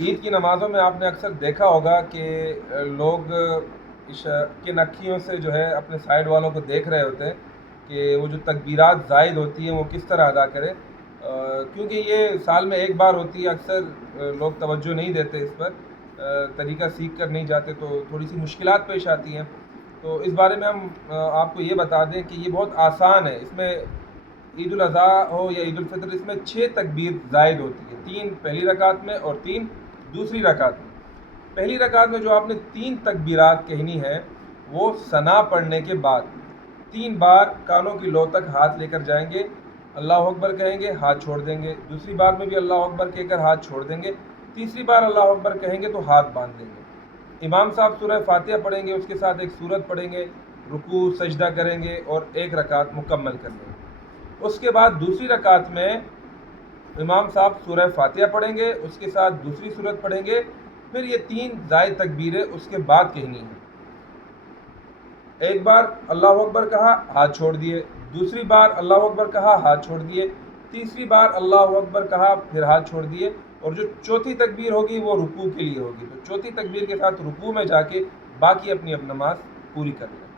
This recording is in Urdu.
عید کی نمازوں میں آپ نے اکثر دیکھا ہوگا کہ لوگ کی نکھیوں سے جو ہے اپنے سائیڈ والوں کو دیکھ رہے ہوتے ہیں کہ وہ جو تکبیرات زائد ہوتی ہیں وہ کس طرح ادا کرے، کیونکہ یہ سال میں ایک بار ہوتی ہے۔ اکثر لوگ توجہ نہیں دیتے اس پر، طریقہ سیکھ کر نہیں جاتے تو تھوڑی سی مشکلات پیش آتی ہیں۔ تو اس بارے میں ہم آپ کو یہ بتا دیں کہ یہ بہت آسان ہے۔ اس میں عید الاضحیٰ ہو یا عید الفطر، اس میں 6 تکبیر زائد ہوتی ہے، 3 پہلی رکعت میں اور 3 دوسری رکعت میں۔ پہلی رکعت میں جو آپ نے 3 تکبیرات کہنی ہے وہ ثنا پڑھنے کے بعد 3 بار کانوں کی لو تک ہاتھ لے کر جائیں گے، اللہ اکبر کہیں گے، ہاتھ چھوڑ دیں گے، دوسری بار میں بھی اللہ اکبر کہہ کر ہاتھ چھوڑ دیں گے، تیسری بار اللہ اکبر کہیں گے تو ہاتھ باندھ دیں گے۔ امام صاحب سورہ فاتحہ پڑھیں گے، اس کے ساتھ ایک سورت پڑھیں گے، رکوع سجدہ کریں گے اور ایک رکعت مکمل کر لیں گے۔ اس کے بعد دوسری رکعت میں امام صاحب سورہ فاتحہ پڑھیں گے، اس کے ساتھ دوسری سورت پڑھیں گے، پھر یہ 3 زائد تکبیریں اس کے بعد کہنی ہیں۔ ایک بار اللہ اکبر کہا، ہاتھ چھوڑ دیے، دوسری بار اللہ اکبر کہا، ہاتھ چھوڑ دیے، تیسری بار اللہ اکبر کہا، پھر ہاتھ چھوڑ دیے، اور جو چوتھی تکبیر ہوگی وہ رکوع کے لیے ہوگی۔ تو چوتھی تکبیر کے ساتھ رکوع میں جا کے باقی اپنی نماز پوری کر لیں۔